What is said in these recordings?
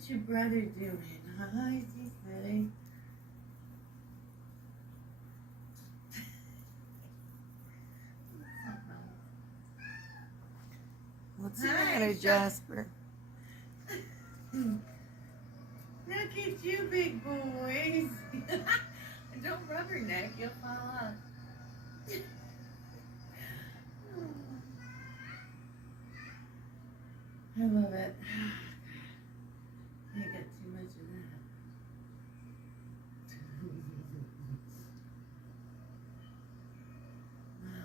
What's your brother doing? Hi, is he say? What's the matter, Jasper? Look at you, big boys. Don't rubberneck, you'll fall off. I love it. I get too much of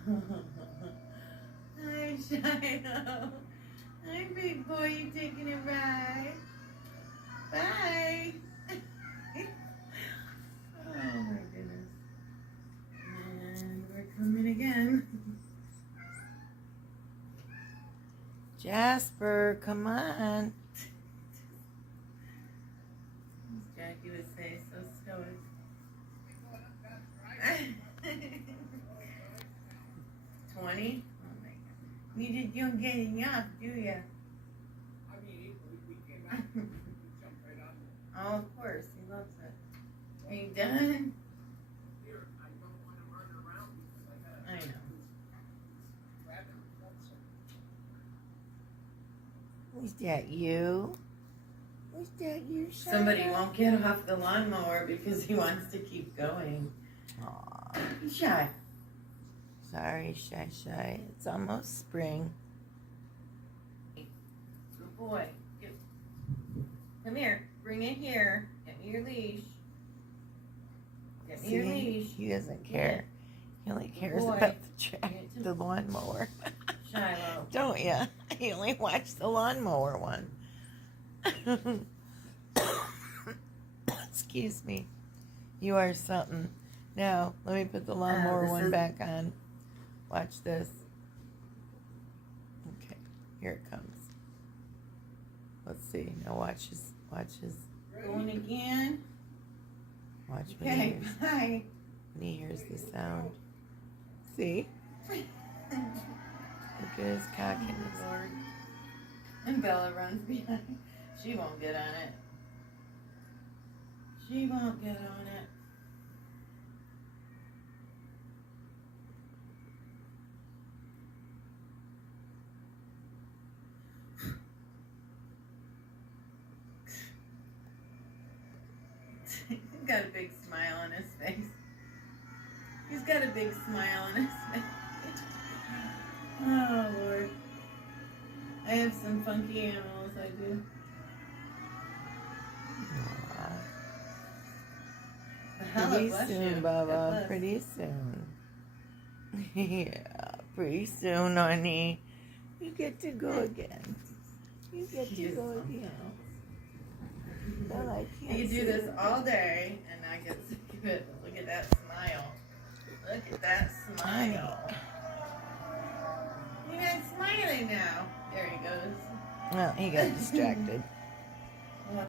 that. Hi, Shiloh. Hi, big boy. You taking a ride? Bye. Oh, my goodness. And we're coming again. Jasper, come on. As Jackie would say, so stoic. 20? Oh my God. You just don't get enough, do ya? Oh, of course. He loves it. Are you done? I know. Was that you? Was that you, Shiloh? Somebody won't get off the lawnmower because he wants to keep going. Aw. He's shy. Sorry, Shy. It's almost spring. Good boy. Come here. Bring it here. Get me your leash. Get me your leash. He doesn't care. He only cares boy. about the lawnmower. Shiloh. Don't ya? He only watched the lawnmower one. Excuse me. You are something. Now, let me put the lawnmower one back on. Watch this. Okay, here it comes. Let's see. Now watch his. Going again. Watch Okay, bye. when he hears the sound. See? Look at his cockiness. Lord. And Bella runs behind. She won't get on it. She won't get on it. He's got a big smile on his face. He's got a big smile on his face. Oh, Lord. I have some funky animals, I do. Pretty soon, Baba. Pretty soon. Yeah, pretty soon, honey. You get to go again. You get to go again. Bella, I can't You see do this it. all day, and I get sick of it. Look at that smile. Look at that smile. You're not smiling now. There he goes. Well, he got distracted.